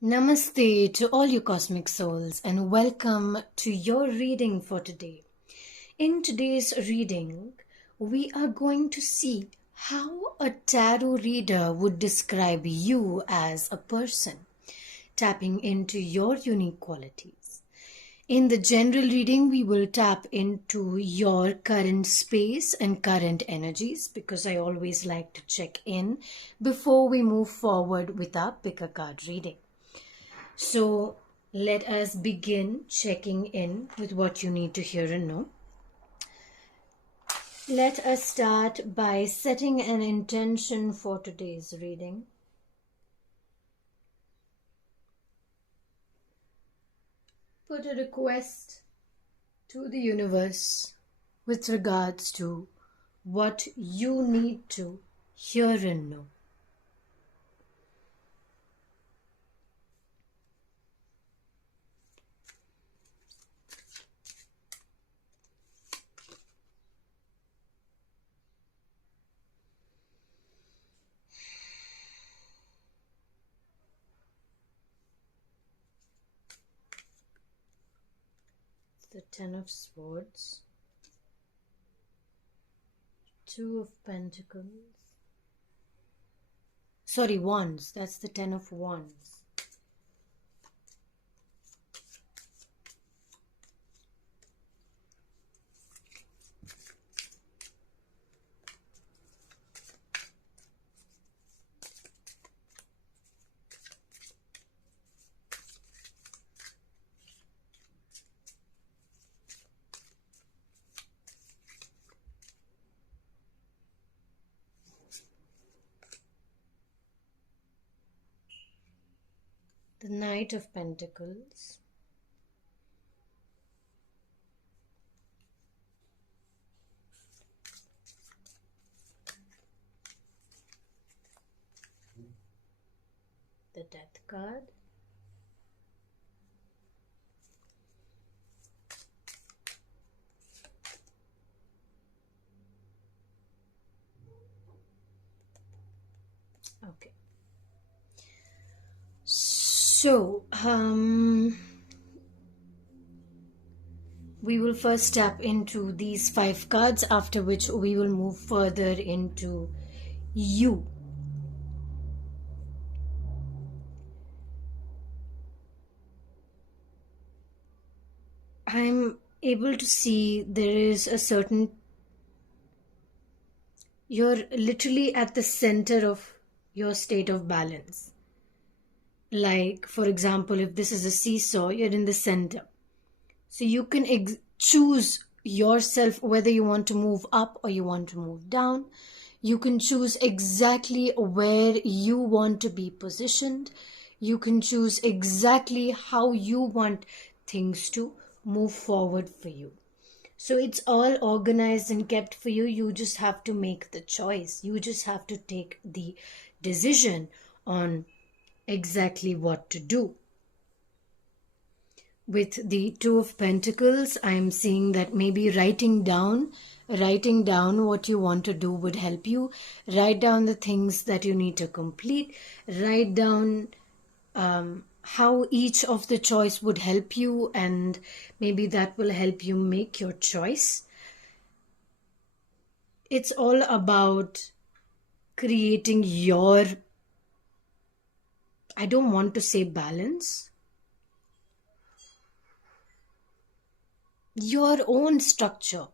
Namaste to all you cosmic souls and welcome to your reading for today. In today's reading, we are going to see how a tarot reader would describe you as a person, tapping into your unique qualities. In the general reading, we will tap into your current space and current energies because I always like to check in before we move forward with our pick a card reading. So let us begin checking in with what you need to hear and know. Let us start by setting an intention for today's reading. Put a request to the universe with regards to what you need to hear and know. The Ten of Swords, Two of Pentacles, Wands, that's the Ten of Wands. The Knight of Pentacles, the Death card, okay. So, we will first tap into these 5 cards, after which we will move further into you. I'm able to see there is a certain, you're literally at the center of your state of balance. Like, for example, if this is a seesaw, you're in the center. So you can choose yourself whether you want to move up or you want to move down. You can choose exactly where you want to be positioned. You can choose exactly how you want things to move forward for you. So it's all organized and kept for you. You just have to make the choice. You just have to take the decision on exactly what to do. With the Two of Pentacles, I'm seeing that maybe writing down what you want to do would help you. Write down the things that you need to complete. Write down how each of the choice would help you, and maybe that will help you make your choice. It's all about creating your, I don't want to say balance, your own structure.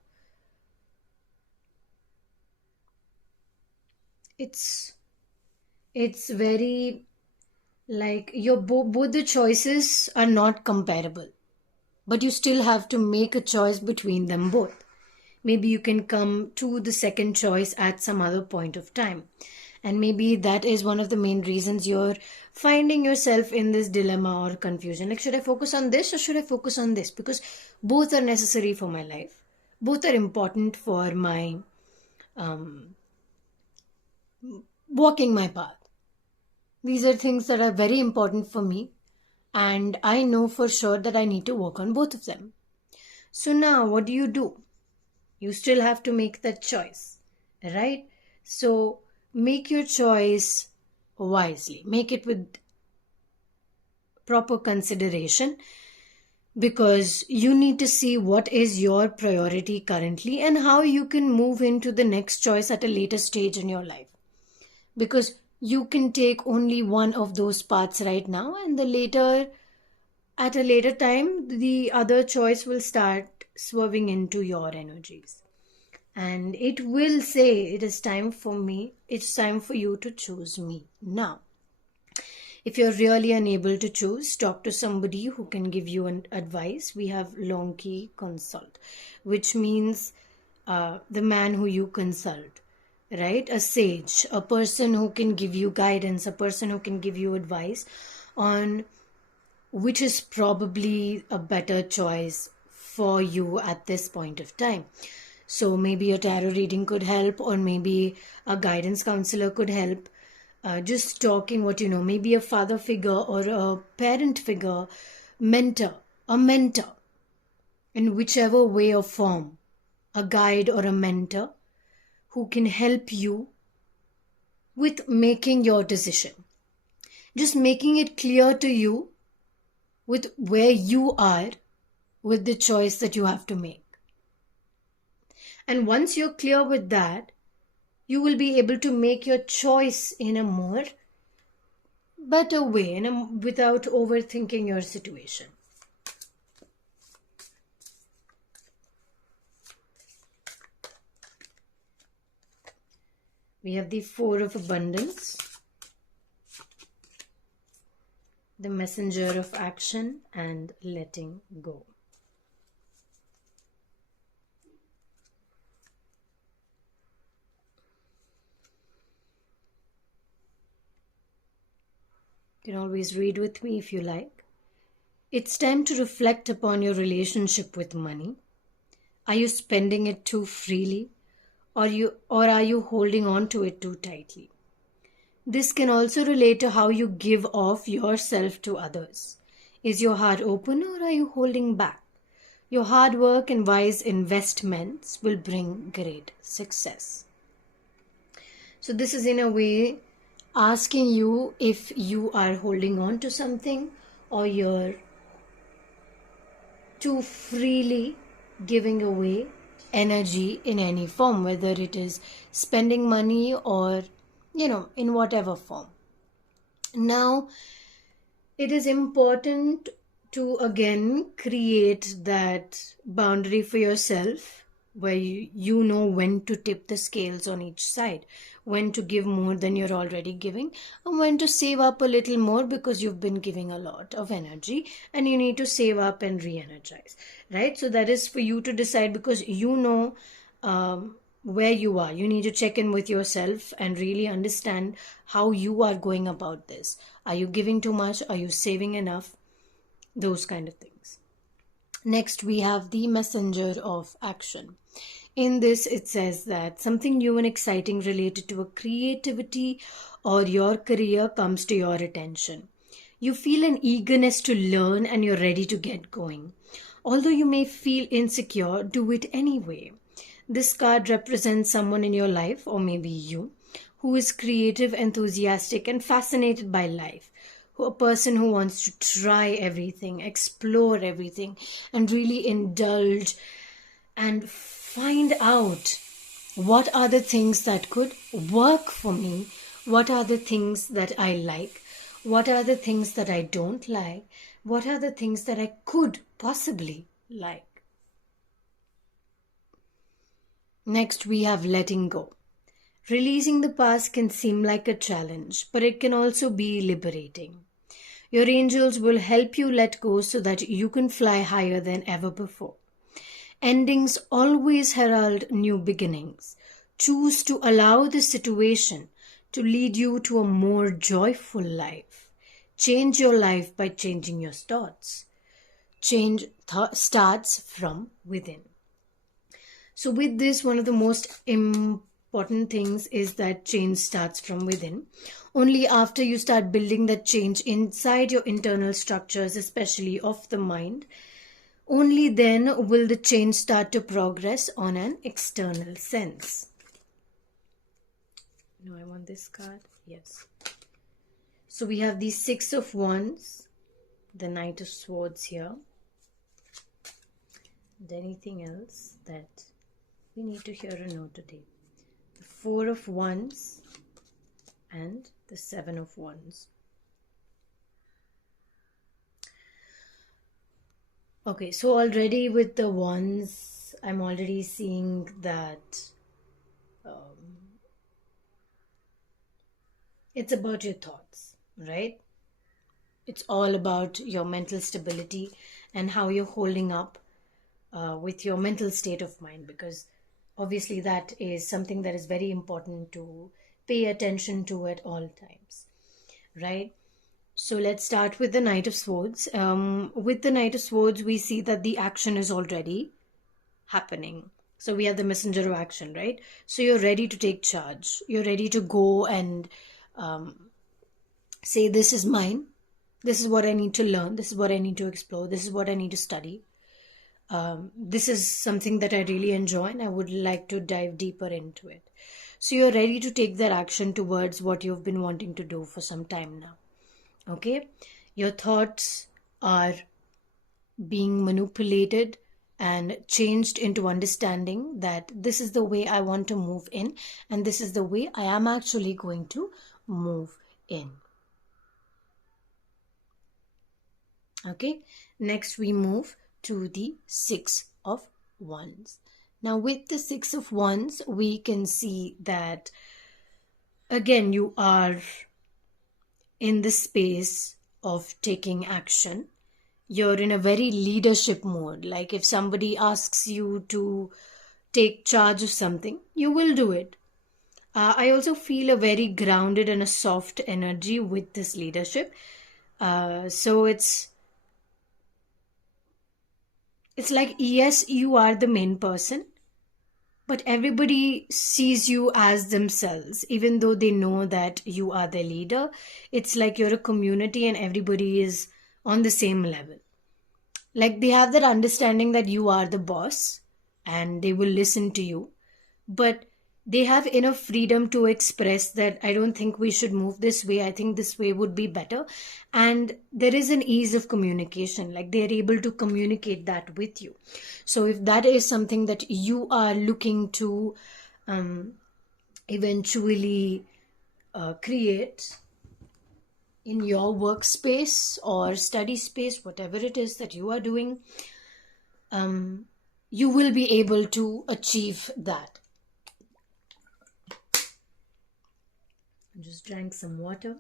It's very like your both the choices are not comparable, but you still have to make a choice between them both. Maybe you can come to the second choice at some other point of time, and maybe that is one of the main reasons you're finding yourself in this dilemma or confusion, like, should I focus on this or should I focus on this? Because both are necessary for my life, both are important for my walking my path. These are things that are very important for me, and I know for sure that I need to work on both of them. So now what do? You still have to make that choice, right? So make your choice wisely. Make it with proper consideration, because you need to see what is your priority currently and how you can move into the next choice at a later stage in your life. Because you can take only one of those paths right now, and at a later time, the other choice will start swerving into your energies. And it will say, it is time for me, it's time for you to choose me now. If you're really unable to choose, talk to somebody who can give you an advice. We have long key consult, which means the man who you consult, right? A sage, a person who can give you guidance, a person who can give you advice on which is probably a better choice for you at this point of time. So maybe a tarot reading could help, or maybe a guidance counselor could help. Just talking what you know, maybe a father figure or a parent figure, a mentor, in whichever way or form, a guide or a mentor who can help you with making your decision. Just making it clear to you with where you are with the choice that you have to make. And once you're clear with that, you will be able to make your choice in a more better way, without overthinking your situation. We have the Four of Abundance, the Messenger of Action, and Letting Go. You can always read with me if you like. It's time to reflect upon your relationship with money. Are you spending it too freely, or are you holding on to it too tightly? This can also relate to how you give off yourself to others. Is your heart open, or are you holding back? Your hard work and wise investments will bring great success. So this is in a way asking you if you are holding on to something, or you're too freely giving away energy in any form, whether it is spending money or, in whatever form. Now, it is important to again create that boundary for yourself, where you know when to tip the scales on each side, when to give more than you're already giving, and when to save up a little more because you've been giving a lot of energy and you need to save up and re-energize, right? So that is for you to decide, because you know where you are. You need to check in with yourself and really understand how you are going about this. Are you giving too much? Are you saving enough? Those kind of things. Next, we have the Messenger of Action. In this, it says that something new and exciting related to a creativity or your career comes to your attention. You feel an eagerness to learn and you're ready to get going. Although you may feel insecure, do it anyway. This card represents someone in your life, or maybe you, who is creative, enthusiastic, and fascinated by life. A person who wants to try everything, explore everything, and really indulge and find out what are the things that could work for me, what are the things that I like, what are the things that I don't like, what are the things that I could possibly like. Next, we have letting go. Releasing the past can seem like a challenge, but it can also be liberating. Your angels will help you let go so that you can fly higher than ever before. Endings always herald new beginnings. Choose to allow the situation to lead you to a more joyful life. Change your life by changing your thoughts. Change starts from within. So with this, one of the most important things is that change starts from within. Only after you start building that change inside your internal structures, especially of the mind, only then will the change start to progress on an external sense. No, I want this card. Yes. So we have the Six of Wands, the Knight of Swords here. And anything else that we need to hear or know today? The Four of Wands and the Seven of Wands. Okay, so already with the Wands, I'm already seeing that it's about your thoughts, right? It's all about your mental stability and how you're holding up with your mental state of mind, because obviously that is something that is very important to pay attention to at all times, right? So let's start with the Knight of Swords. With the Knight of Swords, we see that the action is already happening. So we have the messenger of action, right? So you're ready to take charge. You're ready to go and say, this is mine. This is what I need to learn. This is what I need to explore. This is what I need to study. This is something that I really enjoy and I would like to dive deeper into it. So you're ready to take that action towards what you've been wanting to do for some time now. Okay? Your thoughts are being manipulated and changed into understanding that this is the way I want to move in and this is the way I am actually going to move in. Okay, next we move to the Six of Wands. Now with the Six of Wands, we can see that again you are in the space of taking action. You're in a very leadership mode. Like if somebody asks you to take charge of something, you will do it. I also feel a very grounded and a soft energy with this leadership. So it's like, yes, you are the main person, but everybody sees you as themselves, even though they know that you are the leader. It's like you're a community and everybody is on the same level. Like they have that understanding that you are the boss and they will listen to you, but they have enough freedom to express that I don't think we should move this way. I think this way would be better. And there is an ease of communication. Like they are able to communicate that with you. So if that is something that you are looking to eventually create in your workspace or study space, whatever it is that you are doing, you will be able to achieve that. I just drank some water.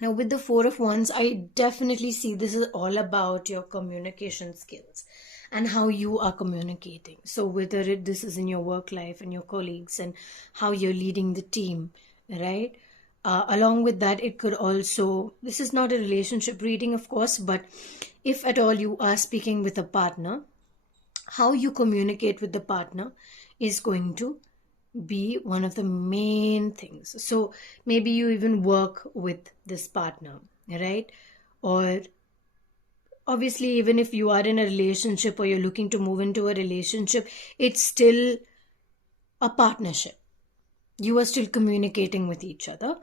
Now with the Four of Wands, I definitely see this is all about your communication skills and how you are communicating. So whether this is in your work life and your colleagues and how you're leading the team, right? Along with that, it could also, this is not a relationship reading, of course, but if at all you are speaking with a partner, how you communicate with the partner is going to be one of the main things. So maybe you even work with this partner, right? Or obviously, even if you are in a relationship or you're looking to move into a relationship, it's still a partnership. You are still communicating with each other.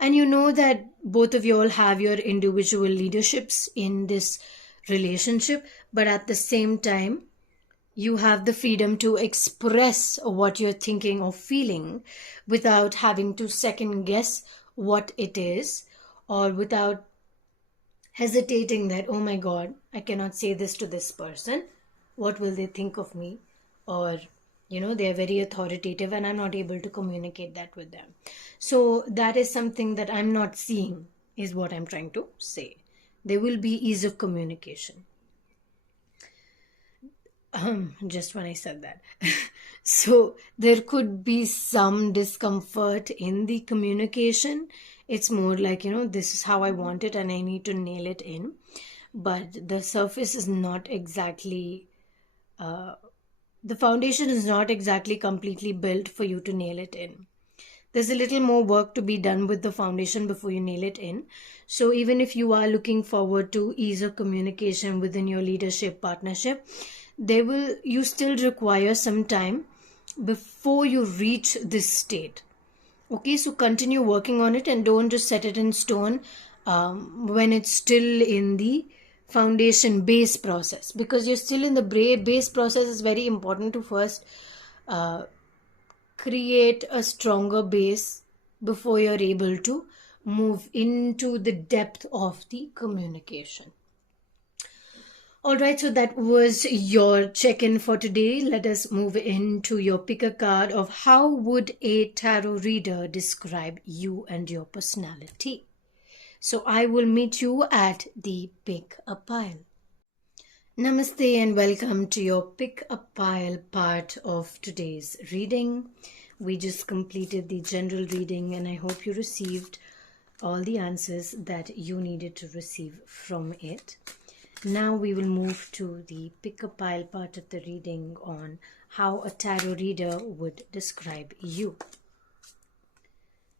And you know that both of you all have your individual leaderships in this relationship, but at the same time, you have the freedom to express what you're thinking or feeling without having to second guess what it is, or without hesitating that, oh my God, I cannot say this to this person. What will they think of me? Or they're very authoritative and I'm not able to communicate that with them. So that is something that I'm not seeing, is what I'm trying to say. There will be ease of communication. Just when I said that. So there could be some discomfort in the communication. It's more like, this is how I want it and I need to nail it in. But the surface is not exactly... the foundation is not exactly completely built for you to nail it in. There's a little more work to be done with the foundation before you nail it in. So even if you are looking forward to ease of communication within your leadership partnership, you still require some time before you reach this state. Okay, so continue working on it and don't just set it in stone when it's still in the foundation base process, because you're still in the base process. Is very important to first create a stronger base before you're able to move into the depth of the communication. All right, so that was your check-in for today. Let us move into your pick a card of how would a tarot reader describe you and your personality. So I will meet you at the pick a pile. Namaste and welcome to your pick a pile part of today's reading. We just completed the general reading and I hope you received all the answers that you needed to receive from it. Now we will move to the pick a pile part of the reading on how a tarot reader would describe you.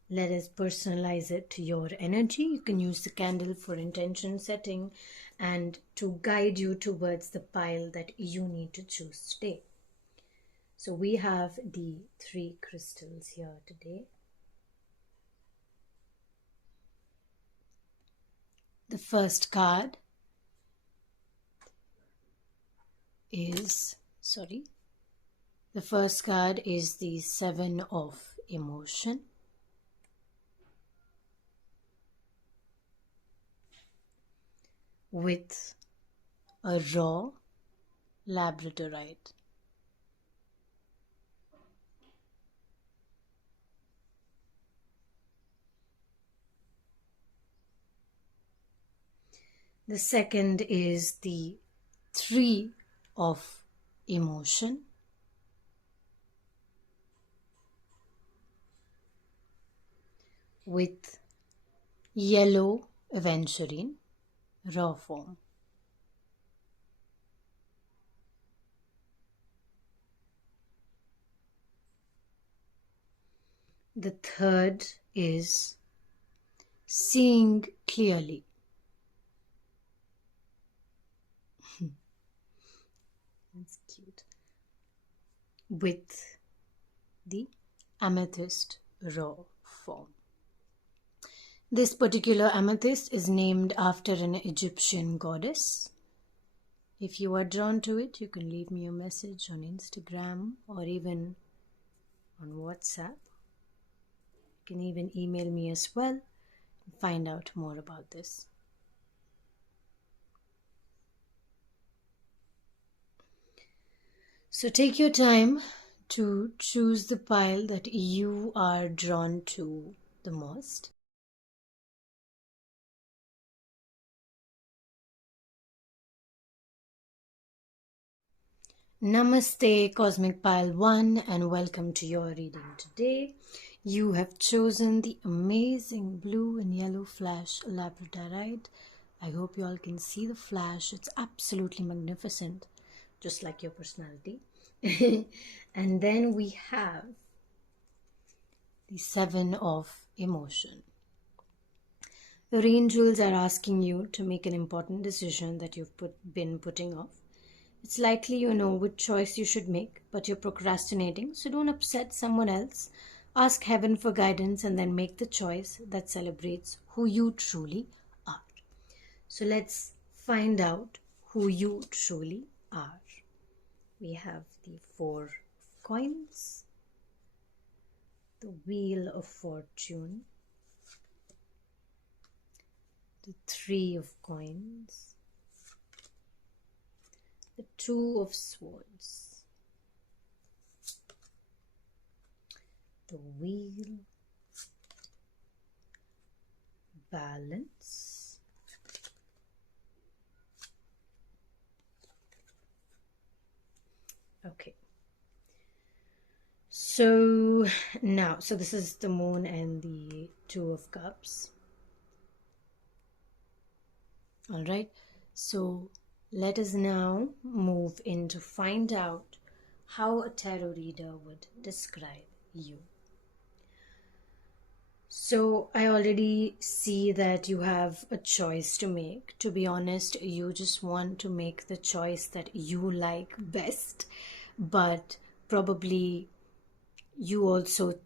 Let us personalize it to your energy. You can use the candle for intention setting and to guide you towards the pile that you need to choose today. So we have the 3 crystals here today. The first card is, the 7 of emotion. With a raw labradorite. The second is the 3 of emotion. With yellow aventurine, raw form. The third is seeing clearly. That's cute. With the amethyst raw form. This particular amethyst is named after an Egyptian goddess. If you are drawn to it, you can leave me a message on Instagram or even on WhatsApp. You can even email me as well and find out more about this. So take your time to choose the pile that you are drawn to the most. Namaste, Cosmic Pile 1, and welcome to your reading today. You have chosen the amazing blue and yellow flash labradorite. I hope you all can see the flash. It's absolutely magnificent, just like your personality. And then we have the 7 of emotion. Your angels are asking you to make an important decision that you've been putting off. It's likely you know which choice you should make, but you're procrastinating, so don't upset someone else. Ask heaven for guidance and then make the choice that celebrates who you truly are. So let's find out who you truly are. We have the 4 of coins, the wheel of fortune, the 3 of coins, the 2 of swords, the wheel, balance, okay. So now, this is the moon and the 2 of cups. All right, so let us now move in to find out how a tarot reader would describe you. So I already see that you have a choice to make. To be honest, you just want to make the choice that you like best, but probably you also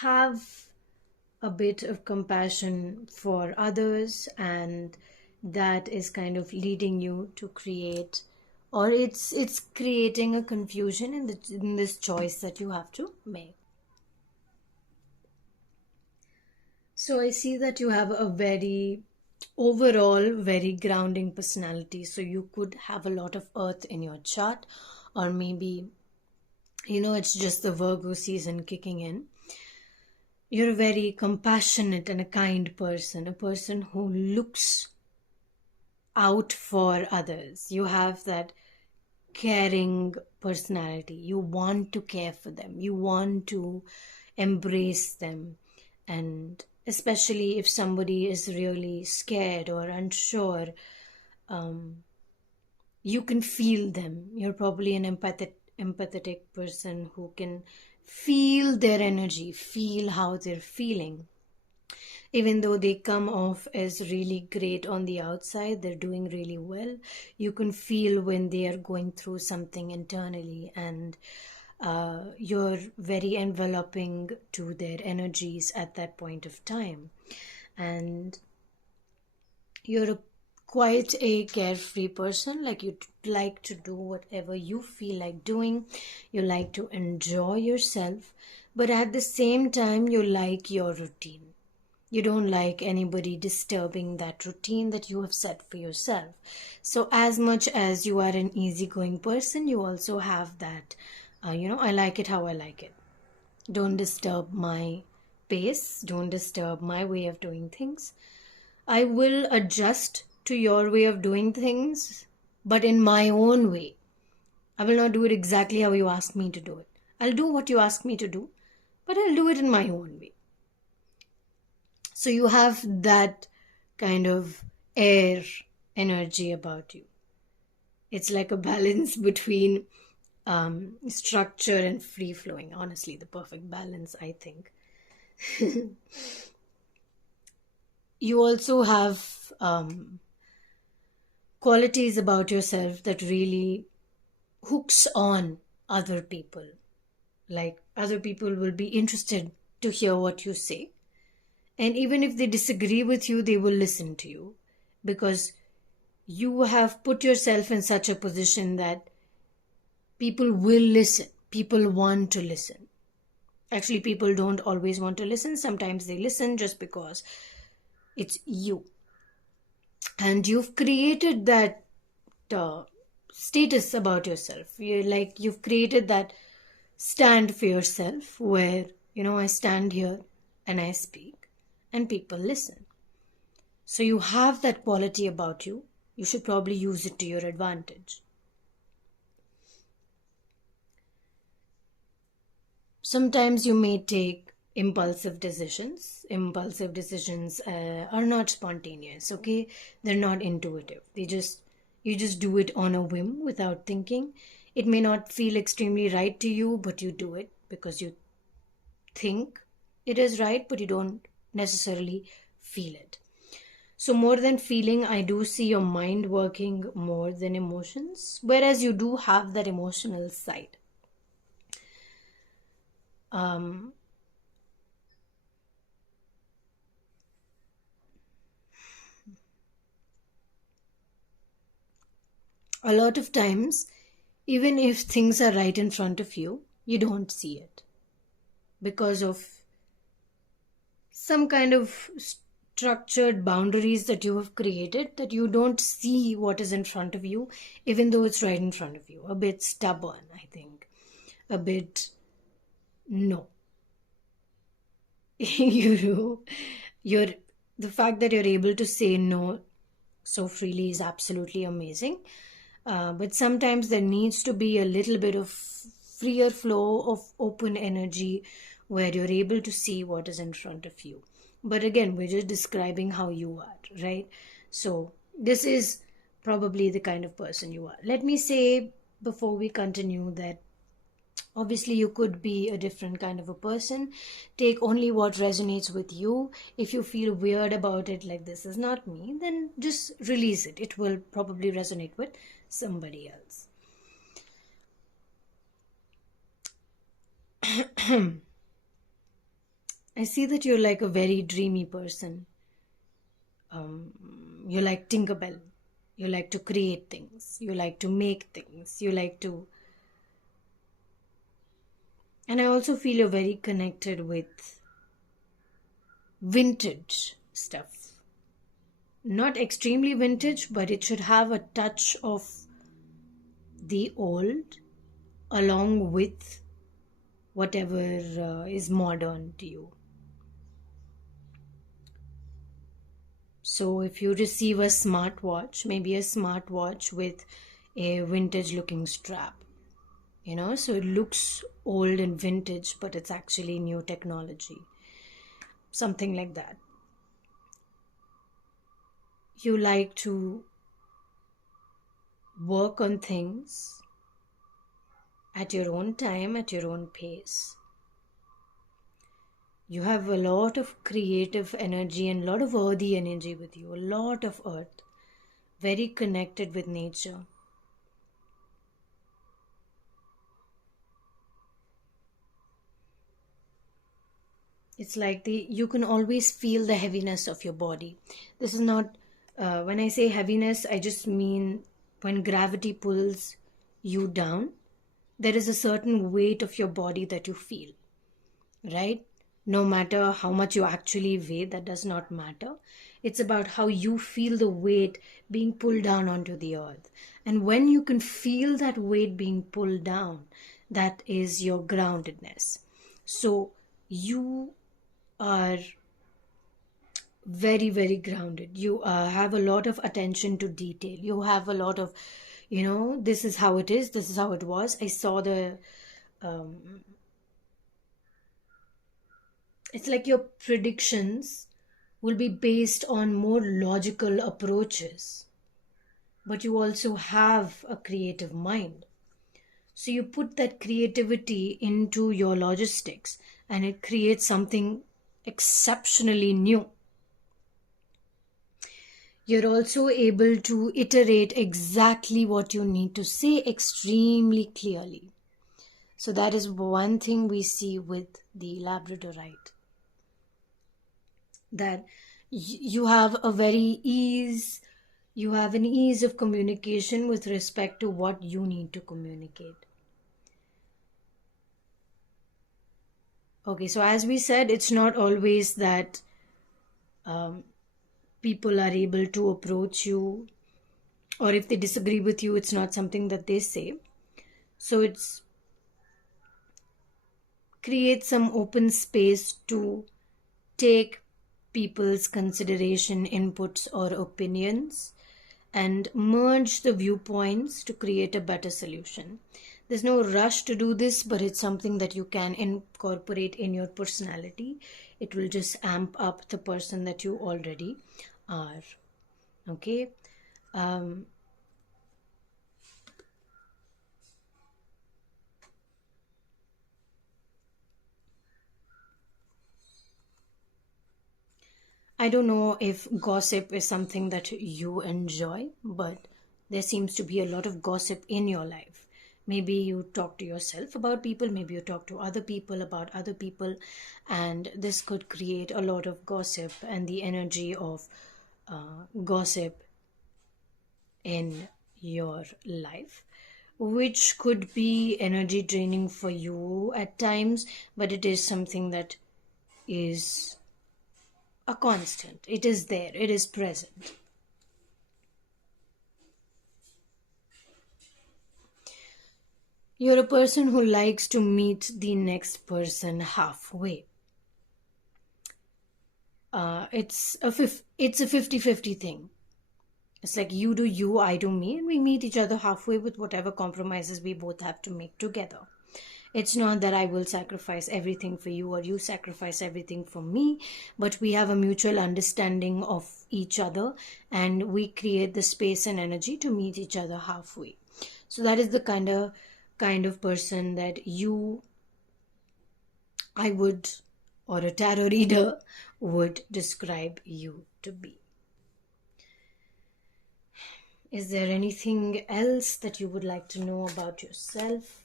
have a bit of compassion for others, and that is kind of leading you to create, or it's creating a confusion in this choice that you have to make. So I see that you have a very overall very grounding personality. So you could have a lot of earth in your chart, or maybe it's just the Virgo season kicking in. You're a very compassionate and a kind person, a person who looks out for others. You have that caring personality. You want to care for them. You want to embrace them. And especially if somebody is really scared or unsure, you can feel them. You're probably an empathetic person who can feel their energy, feel how they're feeling. Even though they come off as really great on the outside, they're doing really well, you can feel when they are going through something internally, and you're very enveloping to their energies at that point of time. And you're quite a carefree person. Like, you like to do whatever you feel like doing. You like to enjoy yourself, but at the same time you like your routine. You don't like anybody disturbing that routine that you have set for yourself. So as much as you are an easygoing person, you also have that, I like it how I like it. Don't disturb my pace. Don't disturb my way of doing things. I will adjust to your way of doing things, but in my own way. I will not do it exactly how you ask me to do it. I'll do what you ask me to do, but I'll do it in my own way. So you have that kind of air energy about you. It's like a balance between structure and free flowing. Honestly, the perfect balance, I think. You also have qualities about yourself that really hooks on other people. Like, other people will be interested to hear what you say. And even if they disagree with you, they will listen to you, because you have put yourself in such a position that people will listen. People want to listen. Actually, people don't always want to listen. Sometimes they listen just because it's you. And you've created that status about yourself. You've created that stand for yourself where, I stand here and I speak and people listen. So you have that quality about you. You should probably use it to your advantage. Sometimes you may take impulsive decisions. Impulsive decisions are not spontaneous, okay? They're not intuitive. You just do it on a whim without thinking. It may not feel extremely right to you, but you do it because you think it is right, but you don't necessarily feel it. So more than feeling, I do see your mind working more than emotions, whereas you do have that emotional side. A lot of times, even if things are right in front of you, you don't see it because of some kind of structured boundaries that you have created, that you don't see what is in front of you, even though it's right in front of you. A bit stubborn, I think. A bit, no. You're the fact that you're able to say no so freely is absolutely amazing. But sometimes there needs to be a little bit of freer flow of open energy where you're able to see what is in front of you. But again, we're just describing how you are, right? So this is probably the kind of person you are. Let me say before we continue that obviously you could be a different kind of a person. Take only what resonates with you. If you feel weird about it, like this is not me, then just release it. It will probably resonate with somebody else. I see that you're like a very dreamy person. you like Tinkerbell. You like to create things. You like to make things. You like to. And I also feel you're very connected with vintage stuff. Not extremely vintage, but it should have a touch of the old along with whatever is modern to you. So if you receive a smartwatch, maybe a smartwatch with a vintage looking strap, so it looks old and vintage, but it's actually new technology. Something like that. You like to work on things at your own time, at your own pace. You have a lot of creative energy and a lot of earthy energy with you, a lot of earth, very connected with nature. It's like you can always feel the heaviness of your body. This is not, when I say heaviness, I just mean when gravity pulls you down, there is a certain weight of your body that you feel, right? No matter how much you actually weigh, that does not matter. It's about how you feel the weight being pulled down onto the earth. And when you can feel that weight being pulled down, that is your groundedness. So you are very, very grounded. You have a lot of attention to detail. You have a lot of, this is how it is, this is how it was. I saw it's like your predictions will be based on more logical approaches, but you also have a creative mind. So you put that creativity into your logistics and it creates something exceptionally new. You're also able to iterate exactly what you need to say extremely clearly. So that is one thing we see with the Labradorite. That you have you have an ease of communication with respect to what you need to communicate. Okay, so as we said, it's not always that people are able to approach you, or if they disagree with you, it's not something that they say. So it's create some open space to take people's consideration, inputs, or opinions and merge the viewpoints to create a better solution. There's no rush to do this, but it's something that you can incorporate in your personality. It will just amp up the person that you already are. Okay. I don't know if gossip is something that you enjoy, but there seems to be a lot of gossip in your life. Maybe you talk to yourself about people, maybe you talk to other people about other people, and this could create a lot of gossip and the energy of gossip in your life, which could be energy draining for you at times, but it is something that is a constant. It is there, it is present. You're a person who likes to meet the next person halfway. It's a 50-50 thing. It's like you do you, I do me, and we meet each other halfway with whatever compromises we both have to make together. It's not that I will sacrifice everything for you or you sacrifice everything for me, but we have a mutual understanding of each other and we create the space and energy to meet each other halfway. So that is the kind of person that I would, or a tarot reader would describe you to be. Is there anything else that you would like to know about yourself?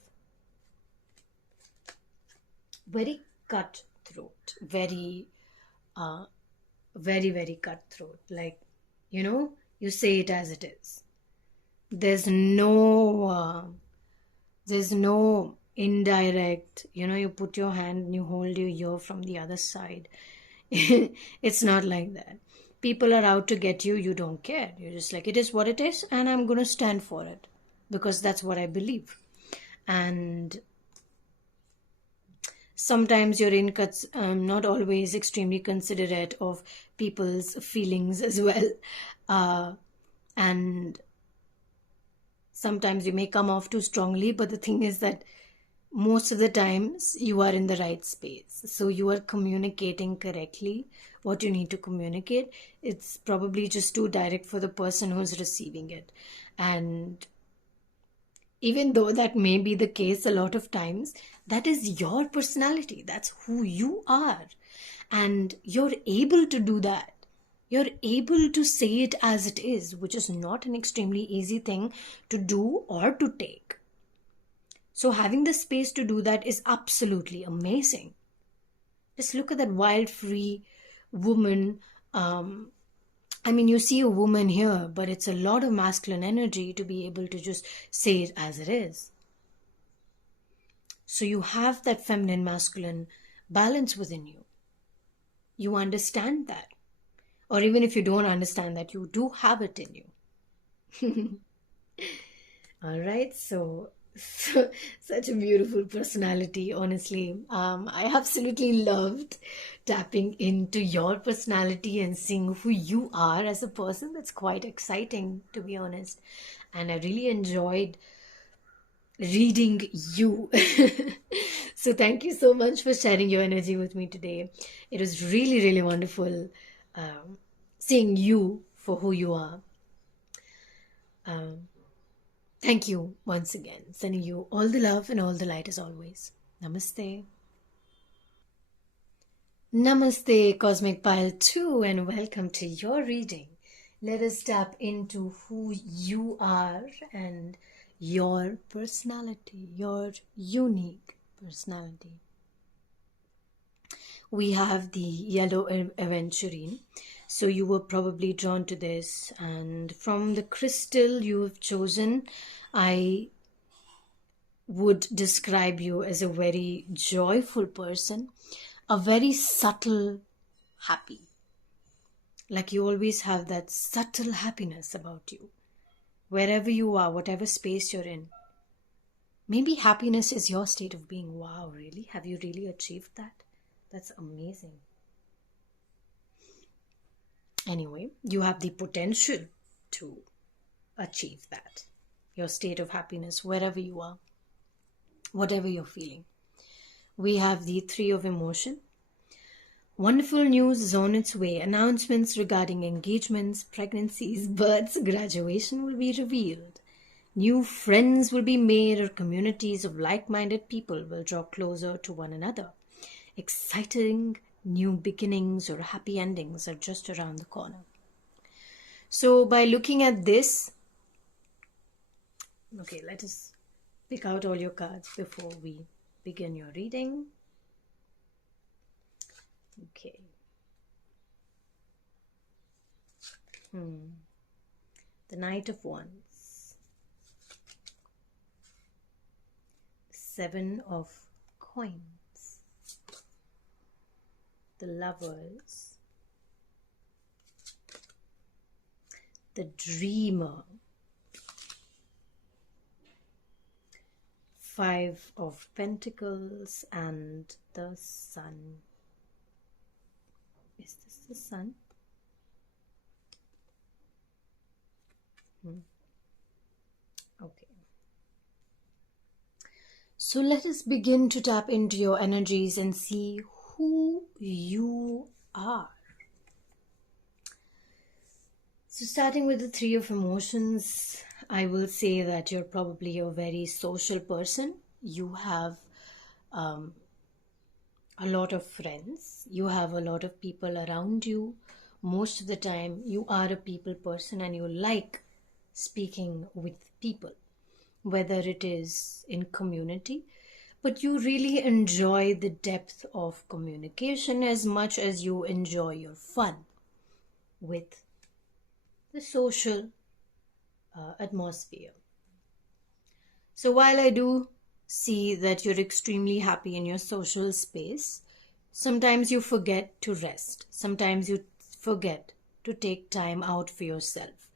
Very cutthroat, very, very cutthroat. Like You say it as it is. There's no indirect, you put your hand and you hold your ear from the other side. It's not like that. People are out to get you, you don't care. You're just like, it is what it is, and I'm going to stand for it because that's what I believe. And sometimes you're not always extremely considerate of people's feelings as well. And sometimes you may come off too strongly, but the thing is that most of the times you are in the right space. So you are communicating correctly what you need to communicate. It's probably just too direct for the person who's receiving it. And even though that may be the case a lot of times, that is your personality. That's who you are. And you're able to do that. You're able to say it as it is, which is not an extremely easy thing to do or to take. So having the space to do that is absolutely amazing. Just look at that wild, free woman. You see a woman here, but it's a lot of masculine energy to be able to just say it as it is. So you have that feminine, masculine balance within you. You understand that. Or even if you don't understand that, you do have it in you. All right, so such a beautiful personality, honestly. I absolutely loved tapping into your personality and seeing who you are as a person. That's quite exciting, to be honest. And I really enjoyed reading you. So thank you so much for sharing your energy with me today. It was really, really wonderful seeing you for who you are. Thank you once again. Sending you all the love and all the light as always. Namaste. Namaste, Cosmic Pile 2, and welcome to your reading. Let us tap into who you are and your personality, your unique personality. We have the yellow aventurine. So you were probably drawn to this, and from the crystal you have chosen, I would describe you as a very joyful person, a very subtle happy. Like you always have that subtle happiness about you. Wherever you are, whatever space you're in. Maybe happiness is your state of being. Wow, really? Have you really achieved that? That's amazing. Anyway, you have the potential to achieve that. Your state of happiness, wherever you are, whatever you're feeling. We have the Three of Emotion. Wonderful news is on its way. Announcements regarding engagements, pregnancies, births, graduation will be revealed. New friends will be made, or communities of like-minded people will draw closer to one another. Exciting new beginnings or happy endings are just around the corner. So by looking at this, okay, let us pick out all your cards before we begin your reading. Okay. The Knight of Wands. Seven of Coins. The Lovers, the Dreamer, Five of Pentacles, and the Sun. Is this the Sun? Okay. So let us begin to tap into your energies and see who you are. So starting with the Three of Emotions, I will say that you're probably a very social person. You have a lot of friends. You have a lot of people around you. Most of the time, you are a people person and you like speaking with people, whether it is in community, but you really enjoy the depth of communication as much as you enjoy your fun with the social atmosphere. So while I do see that you're extremely happy in your social space, sometimes you forget to rest. Sometimes you forget to take time out for yourself.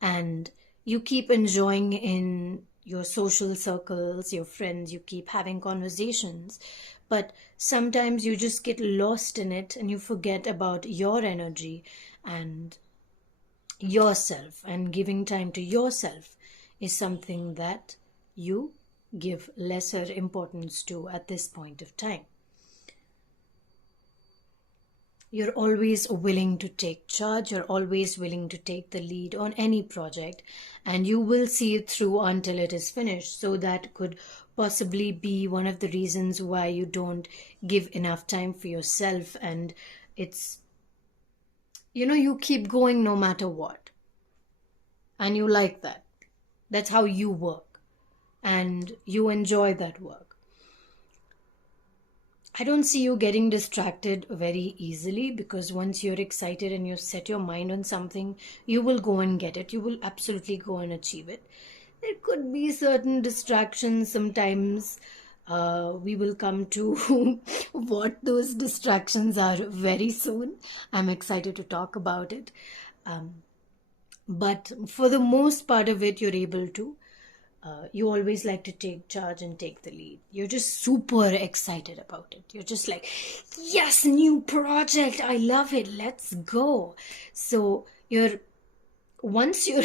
And you keep enjoying in your social circles, your friends, you keep having conversations. But sometimes you just get lost in it and you forget about your energy and yourself. And giving time to yourself is something that you give lesser importance to at this point of time. You're always willing to take charge, you're always willing to take the lead on any project, and you will see it through until it is finished. So that could possibly be one of the reasons why you don't give enough time for yourself, and it's, you keep going no matter what. And you like that. That's how you work. And you enjoy that work. I don't see you getting distracted very easily, because once you're excited and you set your mind on something, you will go and get it. You will absolutely go and achieve it. There could be certain distractions sometimes. We will come to what those distractions are very soon. I'm excited to talk about it. But for the most part of it, you're able to. You always like to take charge and take the lead. You're just super excited about it. You're just like, yes, new project. I love it. Let's go. So once you're,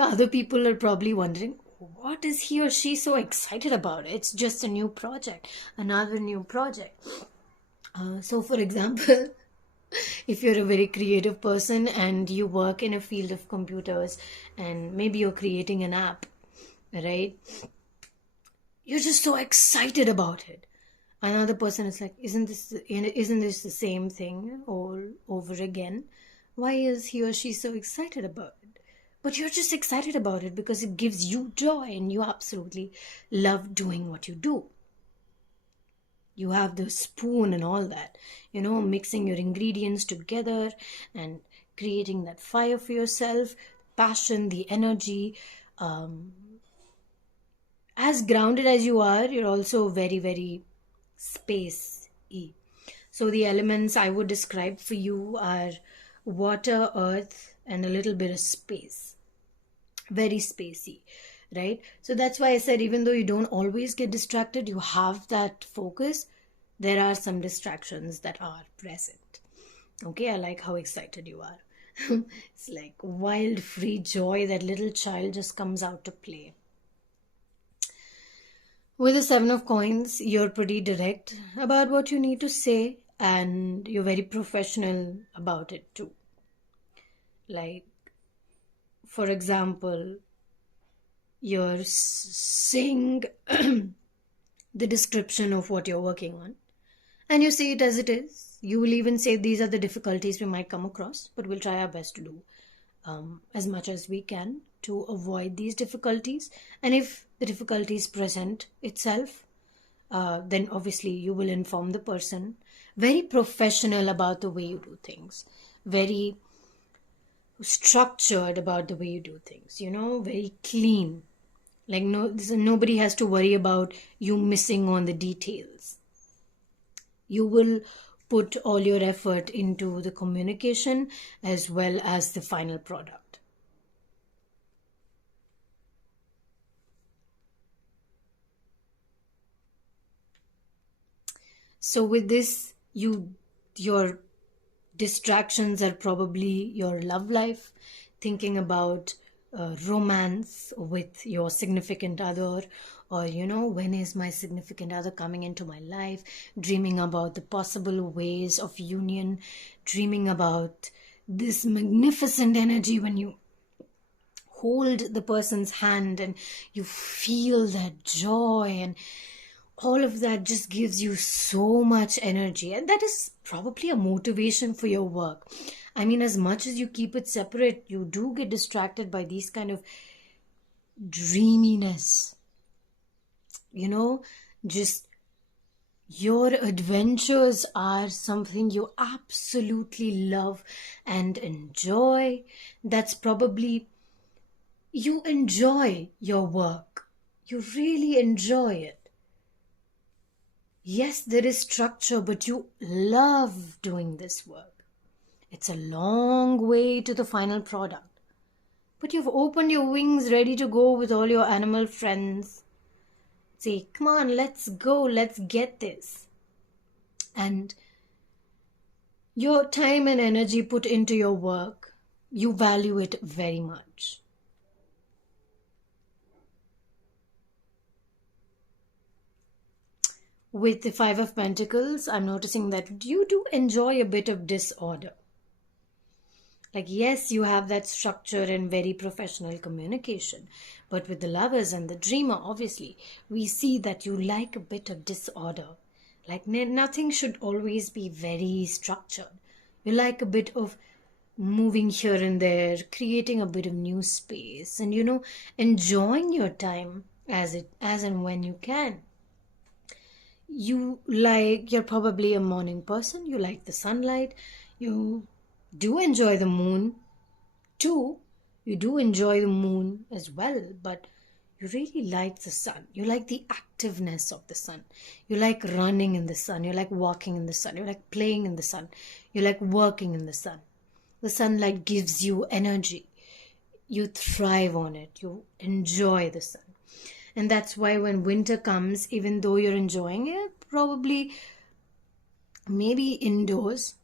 other people are probably wondering, what is he or she so excited about? It's just a new project, another new project. So for example, if you're a very creative person and you work in a field of computers and maybe you're creating an app, right? You're just so excited about it. Another person is like, isn't this the same thing all over again? Why is he or she so excited about it? But you're just excited about it because it gives you joy and you absolutely love doing what you do. You have the spoon and all that, mixing your ingredients together and creating that fire for yourself, passion, the energy. As grounded as you are, you're also very, very space-y. So the elements I would describe for you are water, earth, and a little bit of space. Very spacey. Right? So that's why I said, even though you don't always get distracted, you have that focus, there are some distractions that are present. Okay, I like how excited you are. It's like wild, free joy. That little child just comes out to play. With the 7 of coins, you're pretty direct about what you need to say, and you're very professional about it too. Like, for example, you're saying the description of what you're working on, and you say it as it is. You will even say these are the difficulties we might come across, but we'll try our best to do as much as we can to avoid these difficulties. And if the difficulties present itself, then obviously you will inform the person. Very professional about the way you do things. Very structured about the way you do things, very clean. Like nobody has to worry about you missing on the details. You will put all your effort into the communication as well as the final product. So with this, your distractions are probably your love life, thinking about romance with your significant other, or when is my significant other coming into my life, dreaming about the possible ways of union, dreaming about this magnificent energy when you hold the person's hand and you feel that joy, and all of that just gives you so much energy, and that is probably a motivation for your work. I mean, as much as you keep it separate, you do get distracted by these kind of dreaminess, just your adventures are something you absolutely love and enjoy. That's probably you enjoy your work. You really enjoy it. Yes, there is structure, but you love doing this work. It's a long way to the final product. But you've opened your wings ready to go with all your animal friends. Say, come on, let's go, let's get this. And your time and energy put into your work, you value it very much. With the Five of Pentacles, I'm noticing that you do enjoy a bit of disorder. Like, yes, you have that structure and very professional communication. But with the Lovers and the Dreamer, obviously, we see that you like a bit of disorder. Like, nothing should always be very structured. You like a bit of moving here and there, creating a bit of new space, and enjoying your time as and when you can. You're probably a morning person. You like the sunlight. You do enjoy the moon too. You do enjoy the moon as well, but you really like the sun. You like the activeness of the sun. You like running in the sun. You like walking in the sun. You like playing in the sun. You like working in the sun. The sunlight gives you energy. You thrive on it. You enjoy the sun. And that's why when winter comes, even though you're enjoying it, probably maybe indoors,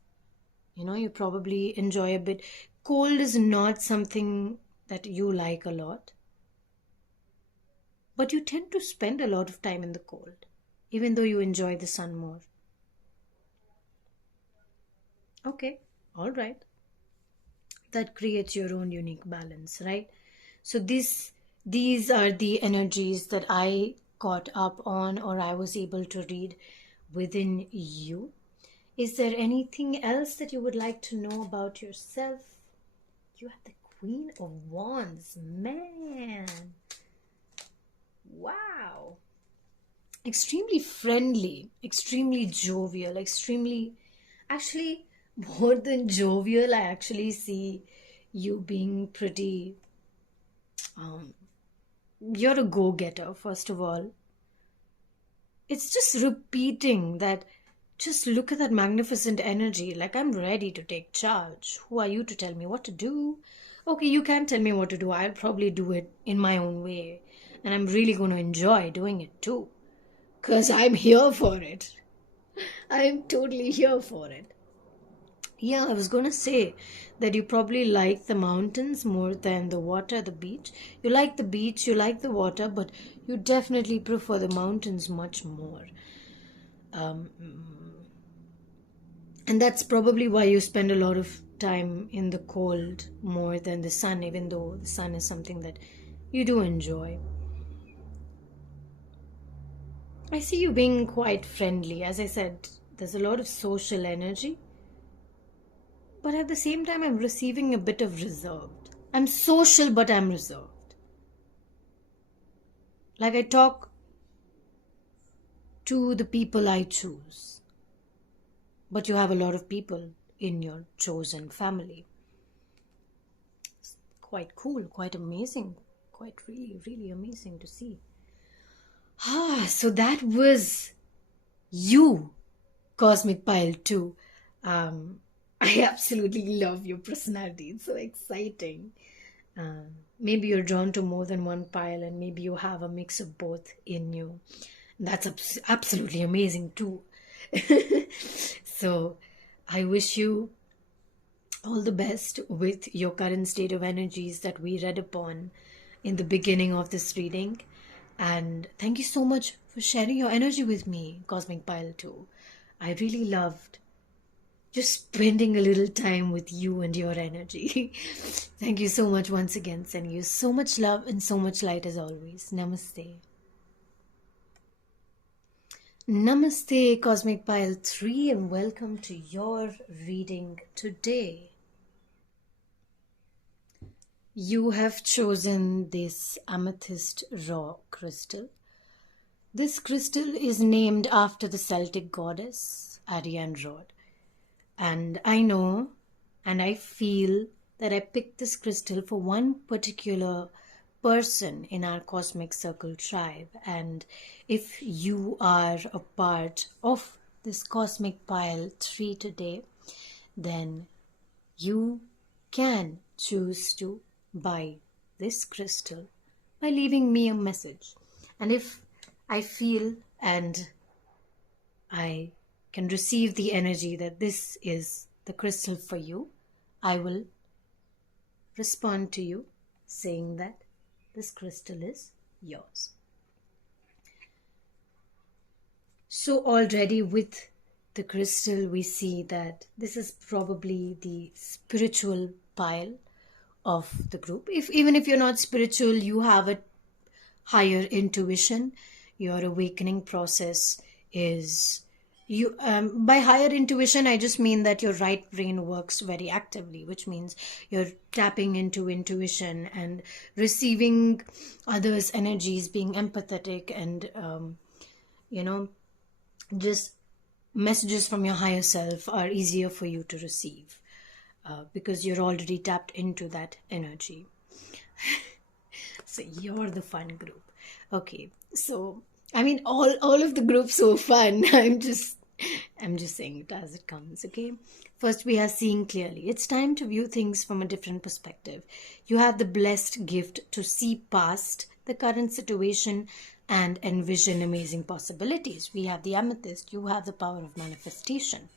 you probably enjoy a bit. Cold is not something that you like a lot. But you tend to spend a lot of time in the cold, even though you enjoy the sun more. Okay, all right. That creates your own unique balance, right? So these are the energies that I caught up on, or I was able to read within you. Is there anything else that you would like to know about yourself? You have the Queen of Wands. Man. Wow. Extremely friendly, extremely jovial, actually, more than jovial, I actually see you being pretty, you're a go-getter, first of all. It's just repeating that, just look at that magnificent energy, like I'm ready to take charge. Who are you to tell me what to do? Okay, you can tell me what to do. I'll probably do it in my own way. And I'm really going to enjoy doing it too. Because I'm here for it. I'm totally here for it. Yeah, I was going to say that you probably like the mountains more than the water, the beach. You like the beach, you like the water, but you definitely prefer the mountains much more. And that's probably why you spend a lot of time in the cold more than the sun, even though the sun is something that you do enjoy. I see you being quite friendly. As I said, there's a lot of social energy. But at the same time, I'm receiving a bit of reserved. I'm social, but I'm reserved. Like I talk to the people I choose. But you have a lot of people in your chosen family. It's quite cool, quite amazing, quite really, really amazing to see. So that was you, Cosmic Pile 2. I absolutely love your personality. It's so exciting. Maybe you're drawn to more than one pile, and maybe you have a mix of both in you. That's absolutely amazing too. So I wish you all the best with your current state of energies that we read upon in the beginning of this reading. And thank you so much for sharing your energy with me, Cosmic Pile 2. I really loved just spending a little time with you and your energy. Thank you so much once again. Sending you so much love and so much light as always. Namaste. Namaste, Cosmic Pile 3, and welcome to your reading today. You have chosen this amethyst raw crystal. This crystal is named after the Celtic goddess Arian Rod. And I know and I feel that I picked this crystal for one particular person in our cosmic circle tribe. And if you are a part of this cosmic pile 3 today, then you can choose to buy this crystal by leaving me a message. And if I feel and I can receive the energy that this is the crystal for you, I will respond to you saying that this crystal is yours. So already with the crystal, we see that this is probably the spiritual pile of the group. Even if you're not spiritual, you have a higher intuition. Your awakening process is you. By higher intuition, I just mean that your right brain works very actively, which means you're tapping into intuition and receiving others' energies, being empathetic, and just messages from your higher self are easier for you to receive because you're already tapped into that energy. So you're the fun group. Okay, so I mean all of the groups so fun. I'm just saying it as it comes. Okay, first we are seeing clearly. It's time to view things from a different perspective. You have the blessed gift to see past the current situation and envision amazing possibilities. We have the amethyst. You have the power of manifestation.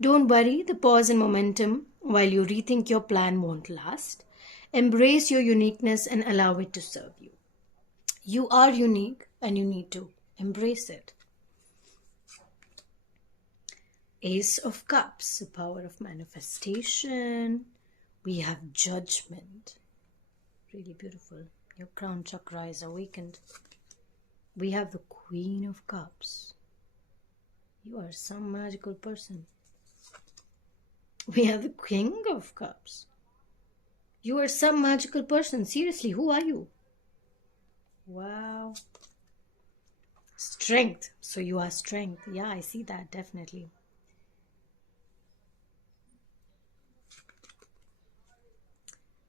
Don't worry, the pause and momentum while you rethink your plan won't last. Embrace your uniqueness and allow it to serve you. You are unique and you need to embrace it. Ace of Cups, the power of manifestation. We have judgment. Really beautiful. Your crown chakra is awakened. We have the Queen of Cups. You are some magical person. We have the King of Cups. You are some magical person. Seriously, who are you? Wow. Strength. So you are strength. Yeah, I see that definitely.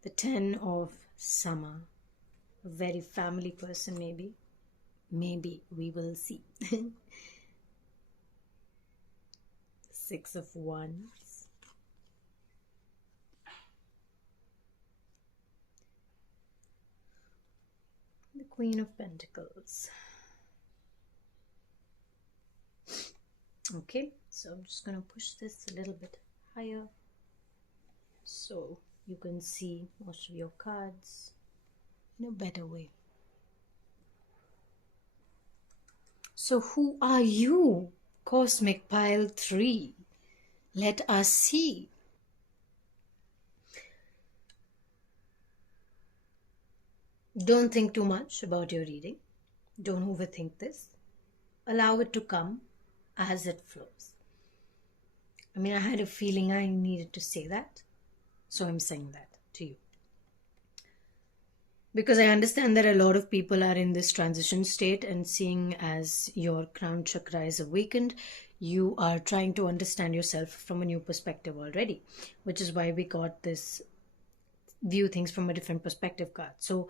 The 10 of Summer. A very family person maybe. Maybe we will see. 6 of Wands. The Queen of Pentacles. Okay, so I'm just going to push this a little bit higher so you can see most of your cards in a better way. So who are you, Cosmic Pile 3? Let us see. Don't think too much about your reading. Don't overthink this. Allow it to come as it flows. I mean, I had a feeling I needed to say that, so I'm saying that to you. Because I understand that a lot of people are in this transition state, and seeing as your crown chakra is awakened, you are trying to understand yourself from a new perspective already, which is why we got this view things from a different perspective card. So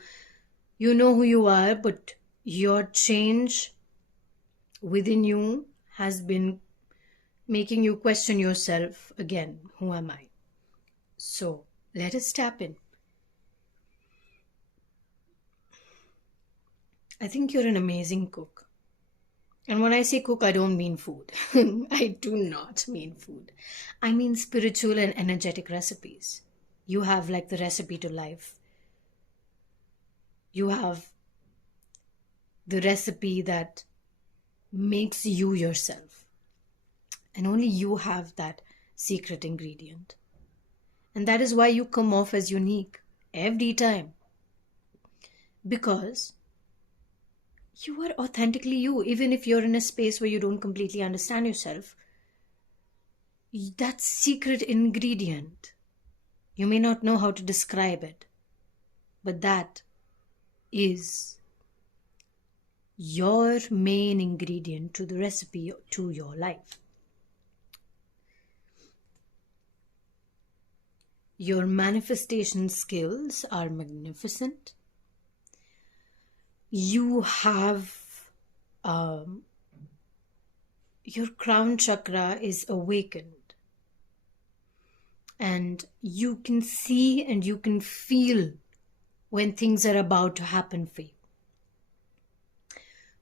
you know who you are, but your change within you has been making you question yourself again. Who am I? So let us tap in. I think you're an amazing cook. And when I say cook, I don't mean food. I do not mean food. I mean spiritual and energetic recipes. You have like the recipe to life. You have the recipe that makes you yourself. And only you have that secret ingredient. And that is why you come off as unique every time. Because you are authentically you. Even if you're in a space where you don't completely understand yourself, that secret ingredient, you may not know how to describe it, but that is your main ingredient to the recipe to your life. Your manifestation skills are magnificent. You have your crown chakra is awakened, and you can see and you can feel when things are about to happen for you,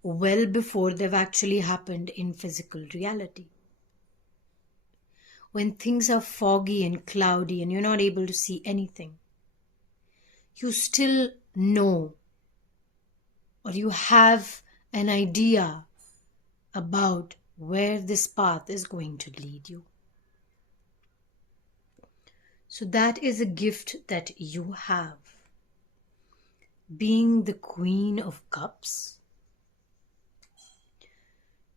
well before they've actually happened in physical reality. When things are foggy and cloudy and you're not able to see anything, you still know, or you have an idea about where this path is going to lead you. So that is a gift that you have. Being the Queen of Cups,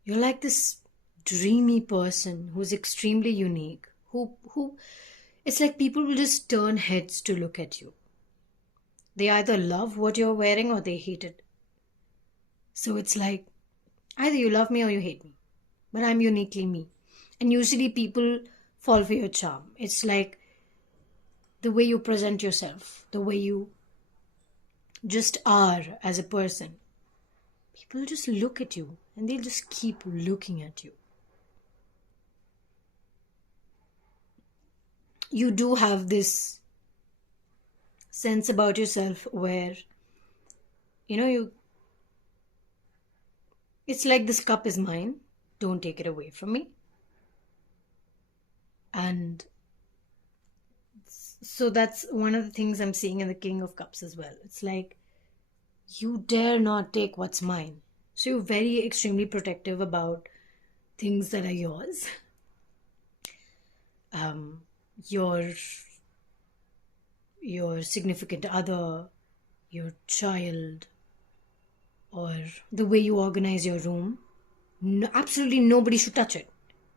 you're like this dreamy person who's extremely unique, who it's like people will just turn heads to look at you. They either love what you're wearing or they hate it. So it's like either you love me or you hate me, but I'm uniquely me. And usually people fall for your charm. It's like the way you present yourself, the way you just are as a person. People just look at you and they'll just keep looking at you. You do have this sense about yourself where, it's like this cup is mine, don't take it away from me. And so that's one of the things I'm seeing in the King of Cups as well. It's like, you dare not take what's mine. So you're very extremely protective about things that are yours. Your significant other, your child, or the way you organize your room. No, absolutely nobody should touch it.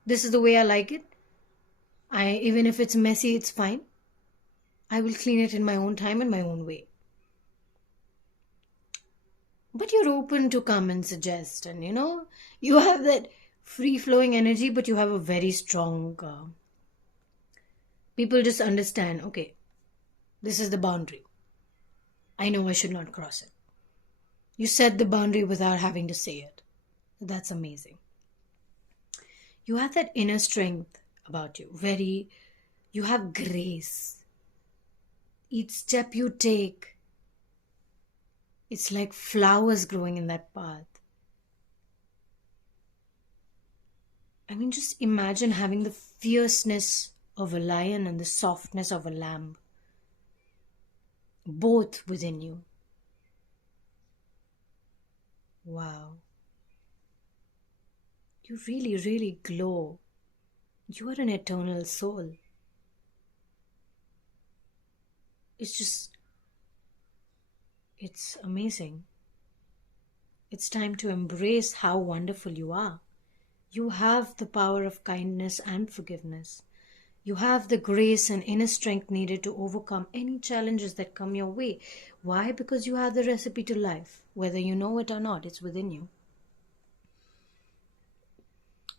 This is the way I like it. Even if it's messy, it's fine. I will clean it in my own time and my own way. But you're open to come and suggest, and you have that free-flowing energy, but you have a very strong people just understand, okay, this is the boundary. I know I should not cross it. You set the boundary without having to say it. That's amazing. You have that inner strength about you. You have grace. Each step you take, it's like flowers growing in that path. I mean, just imagine having the fierceness of a lion and the softness of a lamb, both within you. Wow. You really, really glow. You are an eternal soul. It's amazing. It's time to embrace how wonderful you are. You have the power of kindness and forgiveness. You have the grace and inner strength needed to overcome any challenges that come your way. Why? Because you have the recipe to life. Whether you know it or not, it's within you.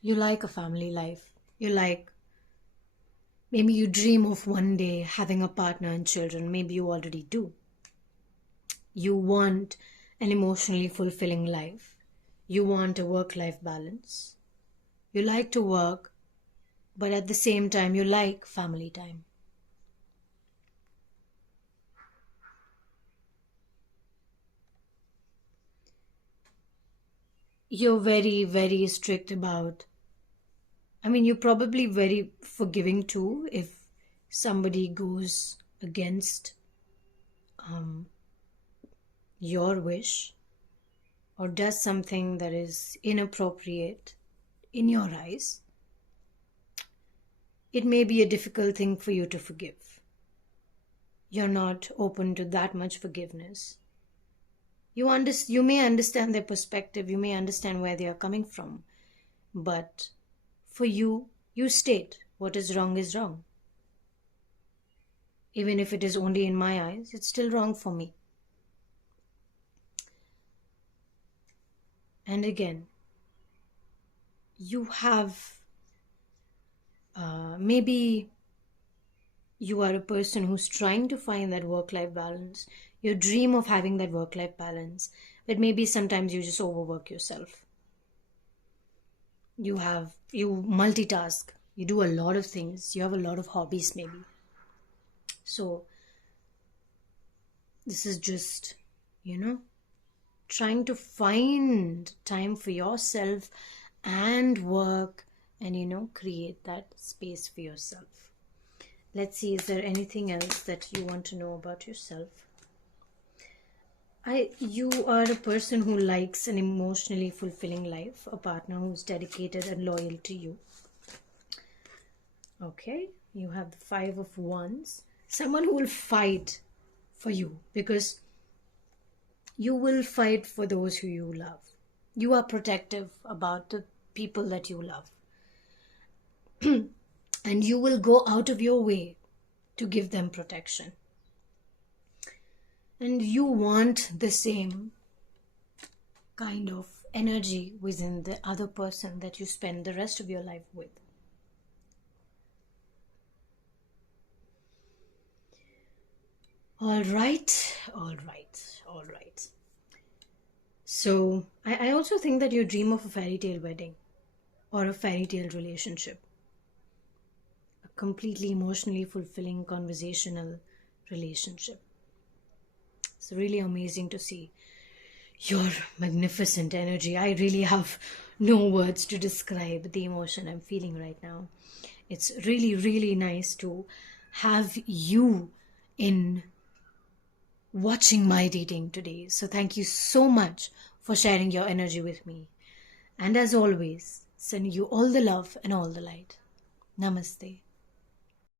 You like a family life. Maybe you dream of one day having a partner and children. Maybe you already do. You want an emotionally fulfilling life. You want a work-life balance. You like to work, but at the same time, you like family time. You're very, very strict about, you're probably very forgiving too if somebody goes against your wish or does something that is inappropriate in your eyes. It may be a difficult thing for you to forgive. You're not open to that much forgiveness. You may understand their perspective, you may understand where they are coming from, but for you, you state what is wrong is wrong. Even if it is only in my eyes, it's still wrong for me. And again, you have maybe you are a person who's trying to find that work-life balance. You dream of having that work-life balance, but maybe sometimes you just overwork yourself. You multitask, you do a lot of things, you have a lot of hobbies maybe. So this is just, trying to find time for yourself and work, and create that space for yourself. Let's see, is there anything else that you want to know about yourself? You are a person who likes an emotionally fulfilling life, a partner who's dedicated and loyal to you. Okay, you have the 5 of Wands. Someone who will fight for you, because you will fight for those who you love. You are protective about the people that you love. And you will go out of your way to give them protection. And you want the same kind of energy within the other person that you spend the rest of your life with. All right. So I also think that you dream of a fairy tale wedding or a fairy tale relationship. A completely emotionally fulfilling conversational relationship. It's really amazing to see your magnificent energy. I really have no words to describe the emotion I'm feeling right now. It's really, really nice to have you in watching my reading today. So thank you so much for sharing your energy with me. And as always, send you all the love and all the light. Namaste.